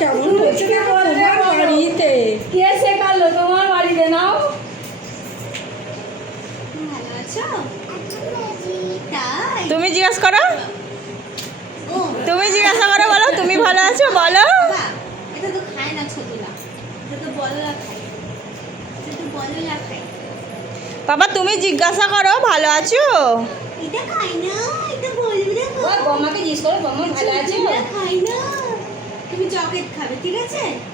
কেমন হচ্ছে দেখো তোমার বাড়িতে। কে শেখালো তোমার বাড়িতে? নাও। ভালো আছো? তাই? তুমি জিজ্ঞাসা করো, ও, তুমি জিজ্ঞাসা করো, বলো তুমি ভালো আছো বলো। বাবা, এটা তো খায় না ছোটলা, এটা তো বড়লা খায়, এটা তো বড়লা খায়। বাবা তুমি জিজ্ঞাসা করো ভালো আছো। এটা খায় না, এটা বলবে না। বৌমাকে জিজ্ঞেস করো বৌমা ভালো আছে? এটা খায় না। তুমি চকলেট খাবে, ঠিক আছে?